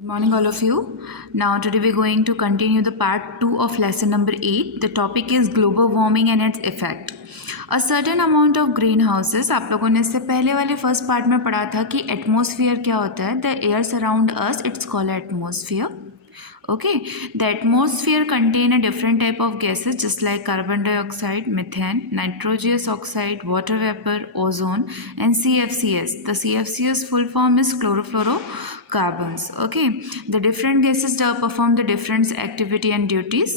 Good morning, all of you. Now, today we're going to continue the part 2 of lesson number 8. The topic is global warming and its effect. A certain amount of greenhouses, आप लोगों ने इससे पहले वाले first part में पढ़ा था कि एटमॉस्फेयर क्या होता है. The air surround us, it's called atmosphere. Okay, the atmosphere contain a different type of gases just like carbon dioxide, methane, nitrogenous oxide, water vapor, ozone and CFCs. The CFCs full form is chlorofluorocarbons. Okay, the different gases perform the different activity and duties.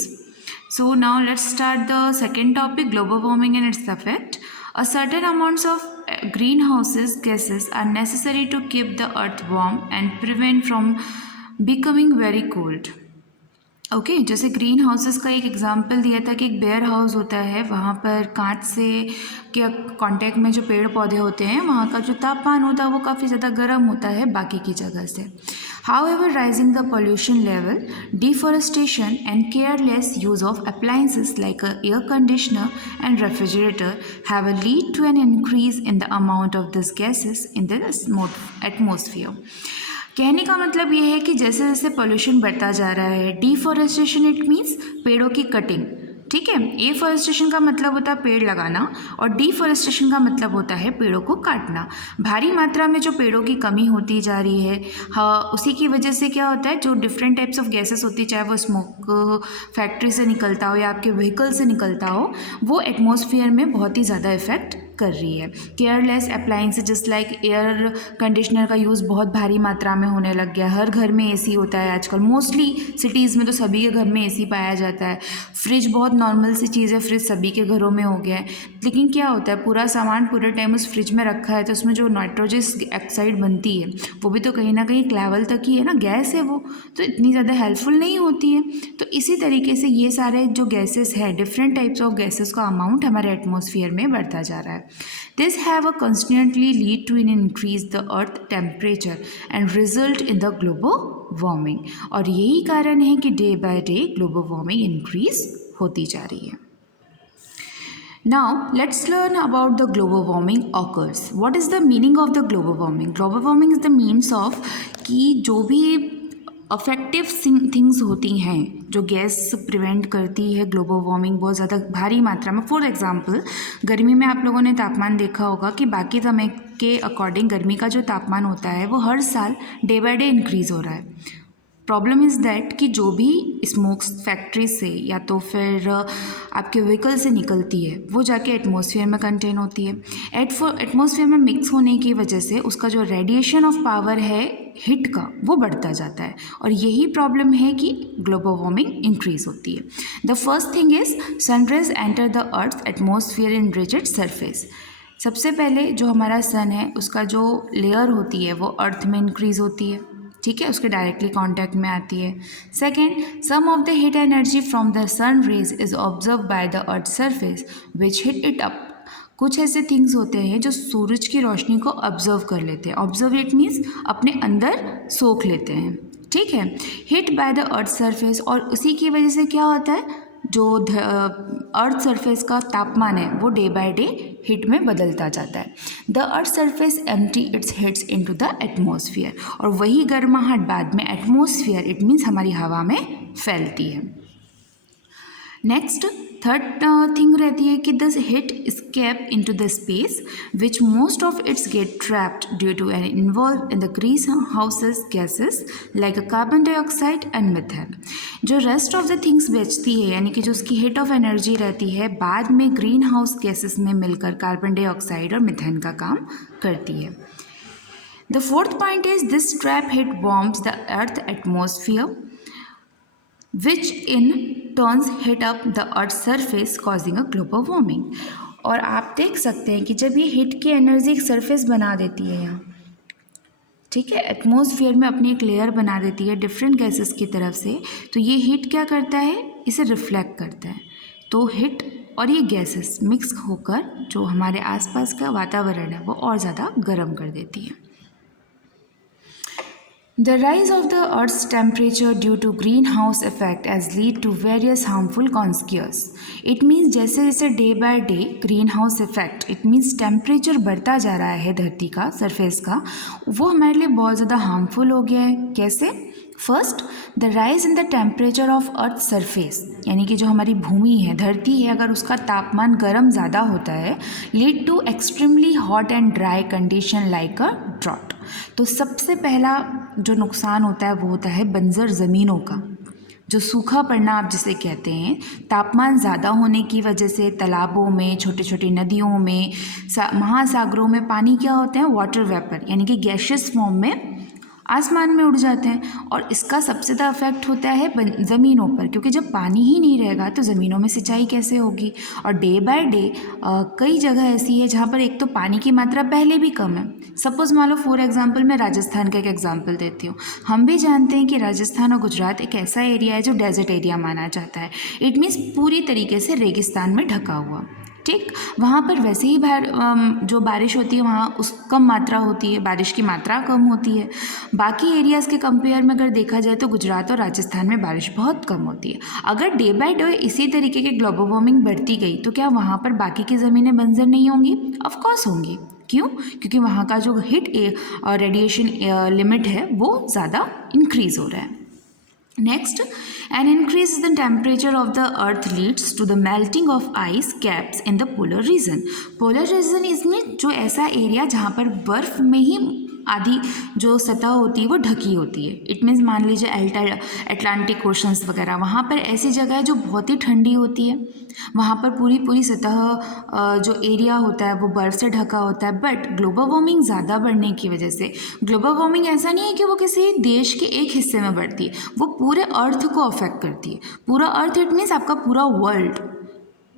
So now let's start the second topic, global warming and its effect. A certain amounts of greenhouses gases are necessary to keep the earth warm and prevent from becoming very cold. Okay जैसे green houses का एक example दिया था कि एक bear house होता है, वहाँ पर कांच से के कांटेक्ट में जो पेड़ पौधे होते हैं वहाँ का जो तापमान होता है वो काफ़ी ज़्यादा गर्म होता है बाकी की जगह से. However rising the pollution level, deforestation and careless use of appliances like air conditioner and refrigerator have a lead to an increase in the amount of this gases in the atmosphere. कहने का मतलब ये है कि जैसे जैसे pollution बढ़ता जा रहा है, डिफॉरेस्टेशन इट मीन्स पेड़ों की कटिंग, ठीक है. एफॉरेस्टेशन का मतलब होता है पेड़ लगाना और डिफॉरेस्टेशन का मतलब होता है पेड़ों को काटना. भारी मात्रा में जो पेड़ों की कमी होती जा रही है, हाँ, उसी की वजह से क्या होता है, जो डिफरेंट टाइप्स ऑफ गैसेस होती है, चाहे वो स्मोक फैक्ट्री से निकलता हो या आपके व्हीकल से निकलता हो, वो एटमॉस्फेयर में बहुत ही ज़्यादा इफेक्ट कर रही है. Careless appliances just like air conditioner का यूज़ बहुत भारी मात्रा में होने लग गया. हर घर में एसी होता है आजकल, मोस्टली सिटीज़ में तो सभी के घर में एसी पाया जाता है. फ्रिज बहुत नॉर्मल सी चीज़ है, फ्रिज सभी के घरों में हो गया है. लेकिन क्या होता है, पूरा सामान पूरे टाइम उस फ्रिज में रखा है तो उसमें जो नाइट्रोजस ऑक्साइड बनती है वो भी तो कहीं ना कहीं एक लेवल तक ही है ना, गैस है वो, तो इतनी ज़्यादा हेल्पफुल नहीं होती है. तो इसी तरीके से ये सारे जो गैसेस है, डिफरेंट टाइप्स ऑफ गैसेस का अमाउंट हमारे एटमॉस्फेयर में बढ़ता जा रहा है. This have a constantly lead to an increase the earth temperature and result in the global warming. और यही कारण है कि day by day global warming increase होती जा रही है. Now let's learn about the global warming occurs. What is the meaning of the global warming? Global warming is the means of कि जो भी अफेक्टिव थिंग्स होती हैं, जो गैस प्रिवेंट करती है ग्लोबल वार्मिंग बहुत ज़्यादा भारी मात्रा में. फॉर एग्जांपल, गर्मी में आप लोगों ने तापमान देखा होगा कि बाकी समय के अकॉर्डिंग गर्मी का जो तापमान होता है वो हर साल डे बाय डे इंक्रीज़ हो रहा है. प्रॉब्लम इज़ दैट कि जो भी स्मोक फैक्ट्री से या तो फिर आपके व्हीकल से निकलती है वो जाके एटमॉस्फेयर में कंटेन होती है. एटमॉस्फेयर में मिक्स होने की वजह से उसका जो रेडिएशन ऑफ पावर है हीट का वो बढ़ता जाता है और यही प्रॉब्लम है कि ग्लोबल वार्मिंग इंक्रीज होती है. The first thing is sun rays enter the earth atmosphere in rigid surface. सबसे पहले जो हमारा सन है उसका जो लेयर होती है वो अर्थ में इंक्रीज होती है, ठीक है, उसके डायरेक्टली कांटेक्ट में आती है. Second, some of the heat energy from the sun rays is observe by the earth surface which hit it up. कुछ ऐसे थिंग्स होते हैं जो सूरज की रोशनी को ऑब्जर्व कर लेते हैं. ऑब्जर्व इट मीन्स अपने अंदर सोख लेते हैं, ठीक है. Hit by the earth surface, और उसी की वजह से क्या होता है, जो अर्थ सरफेस का तापमान है वो डे बाय डे हीट में बदलता जाता है. The earth surface empty it's heats into the atmosphere, और वही गर्माहट बाद में एटमॉस्फेयर इट मीन्स हमारी हवा में फैलती है. नेक्स्ट थर्ड थिंग रहती है कि this heat escape into the space which most of it get trapped due to an involved in the greenhouse gases like carbon dioxide and methane. जो rest of the things बचती है, यानी कि जो उसकी हीट ऑफ एनर्जी रहती है, बाद में ग्रीन हाउस गैसेस में मिलकर कार्बन डाइऑक्साइड और मिथेन का काम करती है. The fourth point is this trap heat warms the earth atmosphere which in turns heat up the earth surface causing a global warming. और आप देख सकते हैं कि जब ये हीट की एनर्जी एक सरफेस बना देती है यहाँ, ठीक है, एटमॉस्फेयर में अपनी एक लेयर बना देती है डिफरेंट गैसेस की तरफ से, तो ये हीट क्या करता है, इसे रिफ्लेक्ट करता है. तो हीट और ये गैसेस मिक्स होकर जो हमारे आसपास का वातावरण है वो और ज़्यादा गर्म कर देती है. The rise of the Earth's temperature due to greenhouse effect has lead to various harmful consequences. It means जैसे जैसे day by day green house effect, it means temperature बढ़ता जा रहा है धरती का सरफेस का, वो हमारे लिए बहुत ज़्यादा हार्मफुल हो गया है. कैसे? First, the rise in the temperature of earth surface, यानी कि जो हमारी भूमि है, धरती है, अगर उसका तापमान गर्म ज़्यादा होता है, lead to extremely hot and dry condition like a drought. तो सबसे पहला जो नुकसान होता है वो होता है बंजर ज़मीनों का, जो सूखा पड़ना आप जिसे कहते हैं। तापमान ज़्यादा होने की वजह से तालाबों में, छोटी छोटी नदियों में, महासागरों में पानी क्या होते हैं, वाटर वेपर, यानी कि गैशियस फॉर्म में आसमान में उड़ जाते हैं। और इसका सबसे ज़्यादा इफेक्ट होता है ज़मीनों पर, क्योंकि जब पानी ही नहीं रहेगा तो ज़मीनों में सिंचाई कैसे होगी। और डे बाय डे कई जगह ऐसी है जहाँ पर एक तो पानी की मात्रा पहले भी कम है। सपोज़ मान लो फॉर एग्जांपल मैं राजस्थान का एक एग्जांपल देती हूँ। हम भी जानते हैं कि राजस्थान और गुजरात एक ऐसा एरिया है जो डेजर्ट एरिया माना जाता है। इट मीन्स पूरी तरीके से रेगिस्तान में ढका हुआ, ठीक। वहाँ पर वैसे ही जो बारिश होती है वहाँ उस कम मात्रा होती है, बारिश की मात्रा कम होती है। बाकी एरियाज़ के कंपेयर में अगर देखा जाए तो गुजरात और राजस्थान में बारिश बहुत कम होती है। अगर डे बाय डे इसी तरीके की ग्लोबल वार्मिंग बढ़ती गई तो क्या वहाँ पर बाकी की ज़मीनें बंजर नहीं होंगी? ऑफकोर्स होंगी। क्यों? क्योंकि वहाँ का जो हीट और रेडिएशन लिमिट है वो ज़्यादा इंक्रीज़ हो रहा है। Next, an increase in the temperature of the earth leads to the melting of ice caps in the polar region. Polar region इसमें जो ऐसा एरिया जहाँ पर बर्फ़ में ही आधी जो सतह होती है वो ढकी होती है। इट मीन्स मान लीजिए अटलांटिक ओशंस वगैरह, वहाँ पर ऐसी जगह है जो बहुत ही ठंडी होती है। वहाँ पर पूरी सतह जो एरिया होता है वो बर्फ़ से ढका होता है। बट ग्लोबल वार्मिंग ज़्यादा बढ़ने की वजह से, ग्लोबल वार्मिंग ऐसा नहीं है कि वो किसी देश के एक हिस्से में बढ़ती है, वो पूरे अर्थ को अफेक्ट करती है। पूरा अर्थ इट मीन्स आपका पूरा world,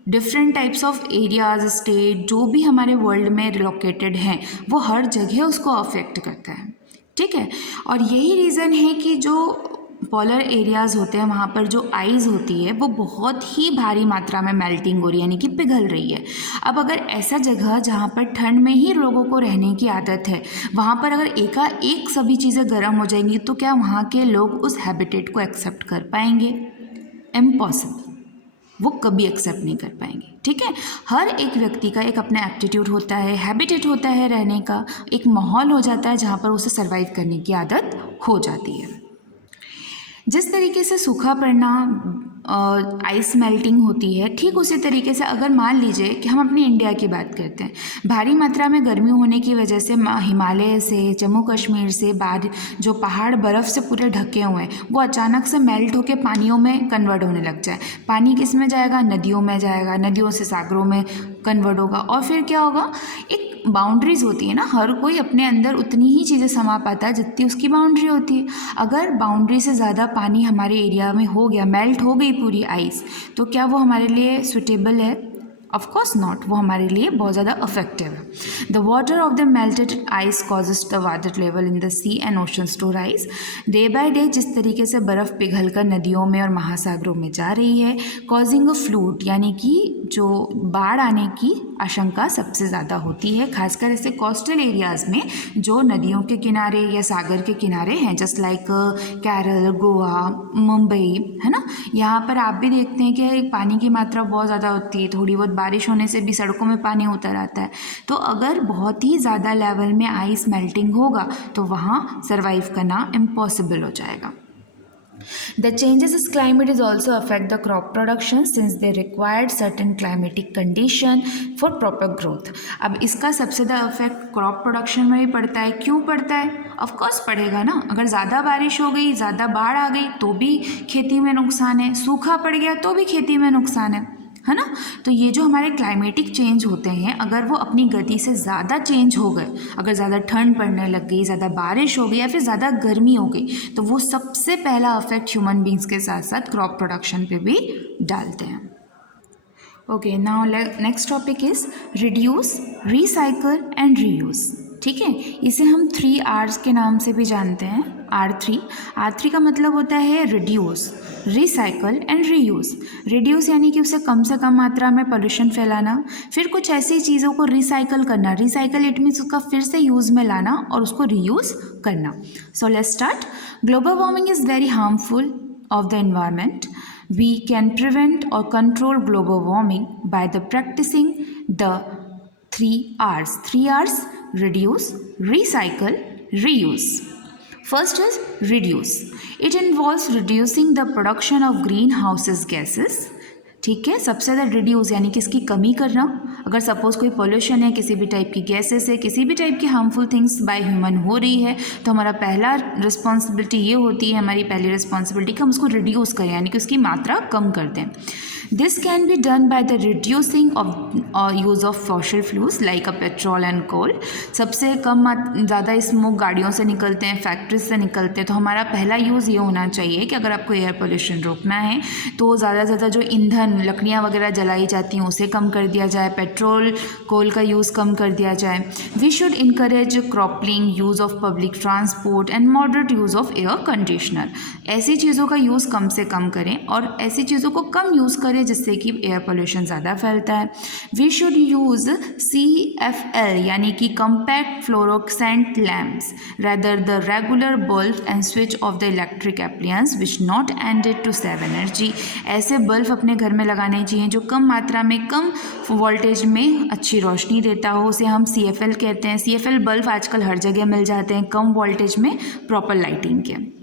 different types of areas, state जो भी हमारे वर्ल्ड में लोकेटेड हैं वो हर जगह उसको अफेक्ट करता है, ठीक है। और यही रीज़न है कि जो पोलर एरियाज़ होते हैं वहाँ पर जो आइस होती है वो बहुत ही भारी मात्रा में मेल्टिंग हो रही है, यानी कि पिघल रही है। अब अगर ऐसा जगह जहाँ पर ठंड में ही लोगों को रहने की आदत है, वहाँ पर अगर एकाएक सभी चीज़ें गर्म हो जाएंगी तो क्या वहाँ के लोग उस हैबिटेट को एक्सेप्ट कर पाएंगे? इम्पॉसिबल, वो कभी एक्सेप्ट नहीं कर पाएंगे, ठीक है। हर एक व्यक्ति का एक अपना एप्टीट्यूड होता है, हैबिटेट होता है रहने का, एक माहौल हो जाता है जहाँ पर उसे सर्वाइव करने की आदत हो जाती है। जिस तरीके से सूखा पड़ना, आइस मेल्टिंग होती है, ठीक उसी तरीके से अगर मान लीजिए कि हम अपनी इंडिया की बात करते हैं, भारी मात्रा में गर्मी होने की वजह से हिमालय से, जम्मू कश्मीर से जो पहाड़ बर्फ़ से पूरे ढके हुए हैं वो अचानक से मेल्ट होकर पानियों में कन्वर्ट होने लग जाए। पानी किस में जाएगा? नदियों में जाएगा, नदियों से सागरों में कन्वर्ट होगा। और फिर क्या होगा? एक बाउंड्रीज़ होती है ना, हर कोई अपने अंदर उतनी ही चीज़ें समा पाता है जितनी उसकी बाउंड्री होती है। अगर बाउंड्री से ज़्यादा पानी हमारे एरिया में हो गया, मेल्ट हो गई पूरी आइस, तो क्या वो हमारे लिए सुटेबल है? ऑफ कोर्स नॉट, वो हमारे लिए बहुत ज़्यादा अफेक्टिव है। The water of the melted ice causes the water level in the sea and oceans to rise. Day by day जिस तरीके से बर्फ़ पिघल कर नदियों में और महासागरों में जा रही है, कॉजिंग अ फ्लूड, यानी कि जो बाढ़ आने की आशंका सबसे ज़्यादा होती है, खासकर ऐसे कोस्टल एरियाज़ में जो नदियों के किनारे या सागर के किनारे हैं, जस्ट लाइक केरल, गोवा, मुंबई, है ना। यहाँ पर आप भी देखते हैं कि पानी की मात्रा बहुत ज़्यादा होती है, थोड़ी बहुत बारिश होने से भी सड़कों में पानी उतर आता है। तो अगर बहुत ही ज़्यादा लेवल में आइस मेल्टिंग होगा तो वहाँ सर्वाइव करना इम्पॉसिबल हो जाएगा। The changes in climate is also affect the crop production since they required certain climatic condition for proper growth. अब इसका सबसे ज़्यादा इफेक्ट क्रॉप प्रोडक्शन में भी पड़ता है। क्यों पड़ता है? ऑफ कोर्स पड़ेगा ना। अगर ज़्यादा बारिश हो गई, ज़्यादा बाढ़ आ गई तो भी खेती में नुकसान है, सूखा पड़ गया तो भी खेती में नुकसान है ना। तो ये जो हमारे क्लाइमेटिक चेंज होते हैं, अगर वो अपनी गति से ज़्यादा चेंज हो गए, अगर ज़्यादा ठंड पड़ने लग गई, ज़्यादा बारिश हो गई या फिर ज़्यादा गर्मी हो गई, तो वो सबसे पहला अफेक्ट ह्यूमन बींग्स के साथ साथ क्रॉप प्रोडक्शन पे भी डालते हैं। Okay, now next topic is reduce, recycle and reuse. ठीक है, इसे हम 3 R's के नाम से भी जानते हैं। R3 का मतलब होता है reduce, recycle and reuse. Reduce यानी कि उसे कम से कम मात्रा में पोल्यूशन फैलाना, फिर कुछ ऐसी चीज़ों को रिसाइकल करना। रिसाइकल इट मीन्स उसका फिर से यूज़ में लाना और उसको रीयूज़ करना। So let's start. Global warming is very harmful of the environment. We can prevent or control global warming by the practicing the 3 R's. 3 R's: reduce, recycle, reuse. First is reduce. It involves reducing the production of greenhouse gases. ठीक है, सबसे ज़्यादा reduce यानी कि इसकी कमी करना. अगर सपोज कोई पोल्यूशन है, किसी भी टाइप की गैसेस है, किसी भी टाइप की हार्मफुल थिंग्स बाय ह्यूमन हो रही है, तो हमारा पहला रिस्पॉन्सिबिलिटी ये होती है, हमारी पहली रिस्पॉन्सिबिलिटी कि हम उसको रिड्यूस करें यानी कि उसकी मात्रा कम कर दें. This can be done by the reducing of use of fossil fuels like a petrol and coal. सबसे कम ज़्यादा स्मोक गाड़ियों से निकलते हैं, फैक्ट्रीज से निकलते हैं, तो हमारा पहला यूज़ ये होना चाहिए कि अगर आपको एयर पोल्यूशन रोकना है तो ज़्यादा से ज़्यादा जो ईंधन लकड़ियाँ वगैरह जलाई जाती हैं उसे कम कर दिया जाए, पेट्रोल कोल का यूज़ कम कर दिया जाए. We should encourage carpooling, use of public transport and moderate use of air conditioner. ऐसी चीज़ों का यूज़ कम से कम करें और ऐसी चीज़ों को कम यूज़ करें जिससे कि एयर पोल्यूशन ज़्यादा फैलता है. वी शुड यूज़ CFL यानी कि compact fluorescent lamps rather the regular bulb and switch of the electric appliance which not ended to save energy. ऐसे बल्ब अपने घर में लगाने चाहिए जो कम मात्रा में, कम वोल्टेज में अच्छी रोशनी देता हो, उसे हम CFL कहते हैं. CFL बल्ब आजकल हर जगह मिल जाते हैं कम वोल्टेज में, प्रॉपर लाइटिंग के.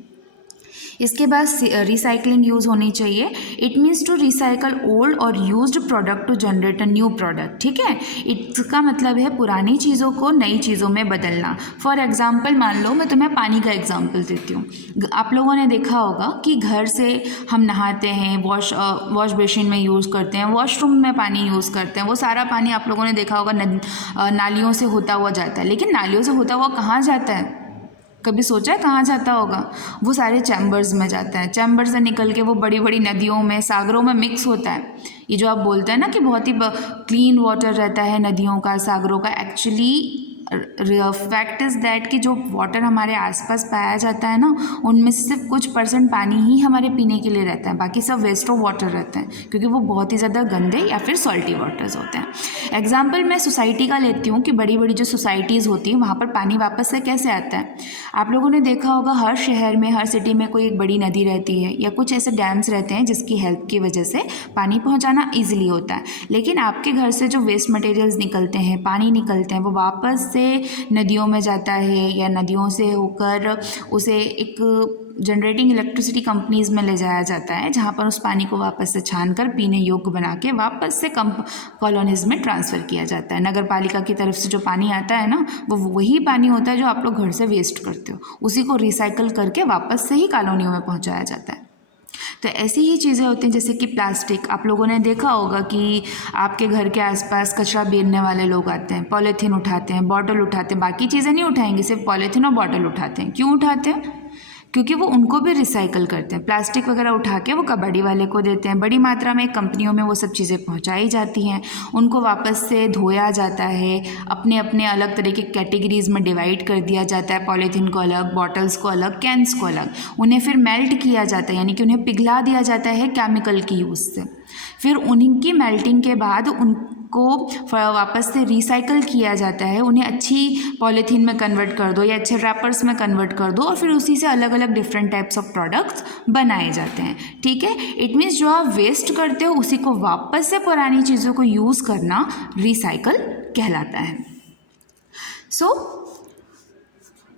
इसके बाद रिसाइकलिंग यूज़ होनी चाहिए. It means to recycle old और used product to generate a new product. ठीक है, इसका मतलब है पुरानी चीज़ों को नई चीज़ों में बदलना. फॉर एग्जांपल मान लो मैं तुम्हें पानी का एग्जांपल देती हूँ. आप लोगों ने देखा होगा कि घर से हम नहाते हैं, वॉश बेसिन में यूज़ करते हैं, वॉशरूम में पानी यूज़ करते हैं. वो सारा पानी आप लोगों ने देखा होगा नालियों से होता हुआ जाता है. लेकिन नालियों से होता हुआ कहाँ जाता है? कभी सोचा है कहाँ जाता होगा? वो सारे चैम्बर्स में जाता है. चैम्बर से निकल के वो बड़ी बड़ी नदियों में, सागरों में मिक्स होता है. ये जो आप बोलते हैं ना कि बहुत ही क्लीन वाटर रहता है नदियों का, सागरों का, एक्चुअली फैक्ट इज़ दैट कि जो वाटर हमारे आसपास पाया जाता है ना, उनमें से सिर्फ कुछ % पानी ही हमारे पीने के लिए रहता है, बाकी सब वेस्ट ऑफ वाटर रहते हैं क्योंकि वो बहुत ही ज़्यादा गंदे या फिर सॉल्टी वाटर्स होते हैं. एग्जाम्पल मैं सोसाइटी का लेती हूँ कि बड़ी बड़ी जो सोसाइटीज़ होती हैं वहाँ पर पानी वापस से कैसे आता है. आप लोगों ने देखा होगा हर शहर में, हर सिटी में कोई एक बड़ी नदी रहती है या कुछ ऐसे डैम्स रहते हैं जिसकी हेल्प की वजह से पानी पहुँचाना ईजिली होता है. लेकिन आपके घर से जो वेस्ट मटेरियल्स निकलते हैं, पानी निकलते हैं, वो वापस से नदियों में जाता है या नदियों से होकर उसे एक जनरेटिंग इलेक्ट्रिसिटी कंपनीज़ में ले जाया जाता है जहाँ पर उस पानी को वापस से छान कर पीने योग्य बना के वापस से कॉलोनीज़ में ट्रांसफ़र किया जाता है. नगर पालिका की तरफ से जो पानी आता है ना, वो वही पानी होता है जो आप लोग घर से वेस्ट करते हो, उसी को रिसाइकल करके वापस से ही कॉलोनियों में पहुँचाया जाता है. तो ऐसी ही चीज़ें होती हैं जैसे कि प्लास्टिक. आप लोगों ने देखा होगा कि आपके घर के आसपास कचरा बीनने वाले लोग आते हैं, पॉलीथीन उठाते हैं, बॉटल उठाते हैं, बाकी चीज़ें नहीं उठाएंगे, सिर्फ पॉलीथीन और बॉटल उठाते हैं. क्यों उठाते हैं? क्योंकि वो उनको भी रिसाइकल करते हैं. प्लास्टिक वगैरह उठा के वो कबाड़ी वाले को देते हैं. बड़ी मात्रा में कंपनियों में वो सब चीज़ें पहुंचाई जाती हैं, उनको वापस से धोया जाता है, अपने अपने अलग तरह की कैटेगरीज़ में डिवाइड कर दिया जाता है. पॉलीथीन को अलग, बॉटल्स को अलग, कैंस को अलग. उन्हें फिर मेल्ट किया जाता है यानी कि उन्हें पिघला दिया जाता है केमिकल की यूज़ से. फिर उनकी मेल्टिंग के बाद उनको वापस से रिसाइकल किया जाता है. उन्हें अच्छी पॉलीथीन में कन्वर्ट कर दो या अच्छे रैपर्स में कन्वर्ट कर दो और फिर उसी से अलग अलग डिफरेंट टाइप्स ऑफ प्रोडक्ट्स बनाए जाते हैं. ठीक है, इट मीन्स जो आप वेस्ट करते हो उसी को वापस से पुरानी चीज़ों को यूज़ करना रिसाइकल कहलाता है. सो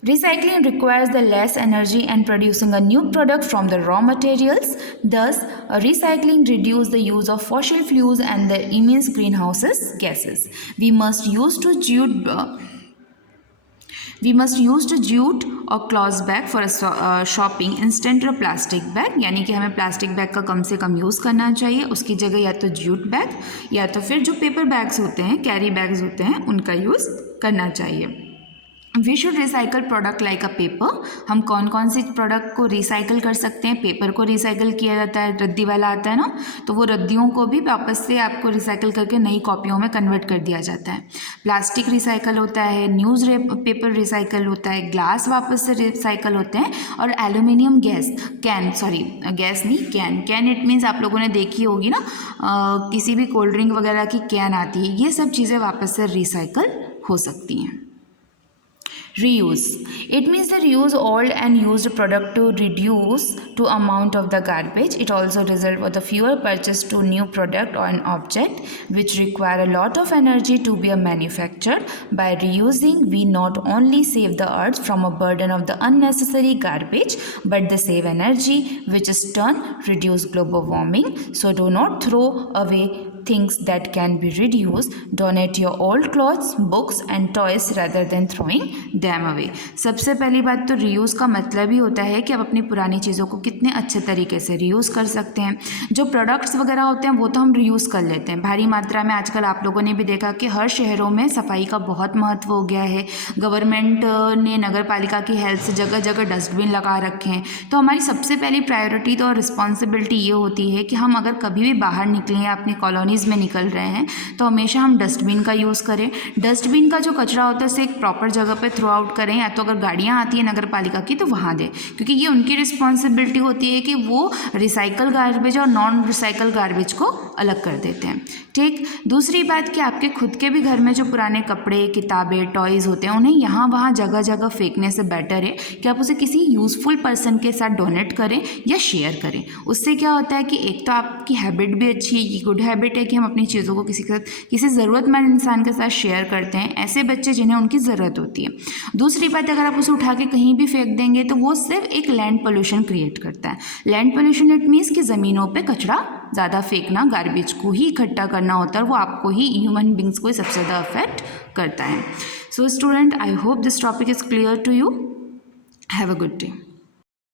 recycling requires the less energy and producing a new product from the raw materials. Thus, recycling reduces the use of fossil fuels and the immense greenhouse gases. We must use jute और cloth bag for shopping instant और plastic bag. यानी कि हमें plastic bag का कम से कम use करना चाहिए. उसकी जगह या तो जूट बैग या तो फिर जो पेपर बैग्स होते हैं, कैरी बैग्स होते हैं, उनका यूज़ करना चाहिए. We should recycle product like a paper. हम कौन कौन सी प्रोडक्ट को रिसाइकल कर सकते हैं? पेपर को रिसाइकल किया जाता है, रद्दी वाला आता है ना, तो वो रद्दियों को भी वापस से आपको रिसाइकल करके नई कॉपियों में कन्वर्ट कर दिया जाता है. प्लास्टिक रिसाइकल होता है, न्यूज़ पेपर रिसाइकल होता है, ग्लास वापस से रिसाइकल होते हैं, और एल्यूमिनियम कैन इट मीन्स आप लोगों ने देखी होगी ना, किसी भी कोल्ड ड्रिंक वगैरह की कैन आती है, ये सब चीज़ें वापस से रिसाइकल हो सकती हैं. Reuse. It means that reuse old and used product to reduce to amount of the garbage. It also result with the fewer purchase to new product or an object which require a lot of energy to be manufactured. By reusing, we not only save the earth from a burden of the unnecessary garbage, but they save energy, which is turn reduce global warming. So do not throw away things that can be reduced. Donate your old clothes, books and toys rather than throwing them away. सबसे पहली बात तो reuse का मतलब ही होता है कि आप अपनी पुरानी चीज़ों को कितने अच्छे तरीके से रीयूज़ कर सकते हैं. जो प्रोडक्ट्स वगैरह होते हैं वो तो हम रीयूज़ कर लेते हैं भारी मात्रा में. आजकल आप लोगों ने भी देखा कि हर शहरों में सफाई का बहुत महत्व हो गया है. गवर्नमेंट ने नगर पालिका की हेल्प से जगह जगह डस्टबिन लगा रखे हैं. तो हमारी सबसे पहली प्रायोरिटी तो और रिस्पॉन्सिबिलिटी ये होती है कि हम अगर कभी भी बाहर निकलें या अपनी कॉलोनीज़ में निकल रहे हैं तो हमेशा हम डस्टबिन का यूज़ करें. डस्टबिन का जो कचरा होता है उसे एक प्रॉपर जगह पे थ्रो आउट करें, या तो अगर गाड़ियाँ आती हैं नगर पालिका की तो वहाँ दें, क्योंकि ये उनकी रिस्पॉन्सिबिलिटी होती है कि वो रिसाइकल गार्बेज और नॉन रिसाइकल गार्बेज को अलग कर देते हैं. ठीक. दूसरी बात कि आपके खुद के भी घर में जो पुराने कपड़े, किताबें, टॉयज़ होते हैं उन्हें यहाँ वहाँ जगह जगह फेंकने से बेटर है कि आप उसे किसी यूज़फुल पर्सन के साथ डोनेट करें या शेयर करें. उससे क्या होता है कि एक तो आपकी हैबिट भी अच्छी है, ये गुड हैबिट है कि हम अपनी चीज़ों को किसी ज़रूरतमंद इंसान के साथ शेयर करते हैं, ऐसे बच्चे जिन्हें उनकी ज़रूरत होती है. दूसरी बात, अगर आप उसे उठा के कहीं भी फेंक देंगे तो वो सिर्फ एक लैंड पोल्यूशन क्रिएट करता है. लैंड पोल्यूशन इट मीन्स कि ज़मीनों पे कचरा ज़्यादा फेंकना, गार्बेज को ही इकट्ठा करना होता है, वो आपको ही ह्यूमन बींग्स को ही सबसे ज़्यादा अफेक्ट करता है. So student, I hope this topic is clear to you. Have a good day.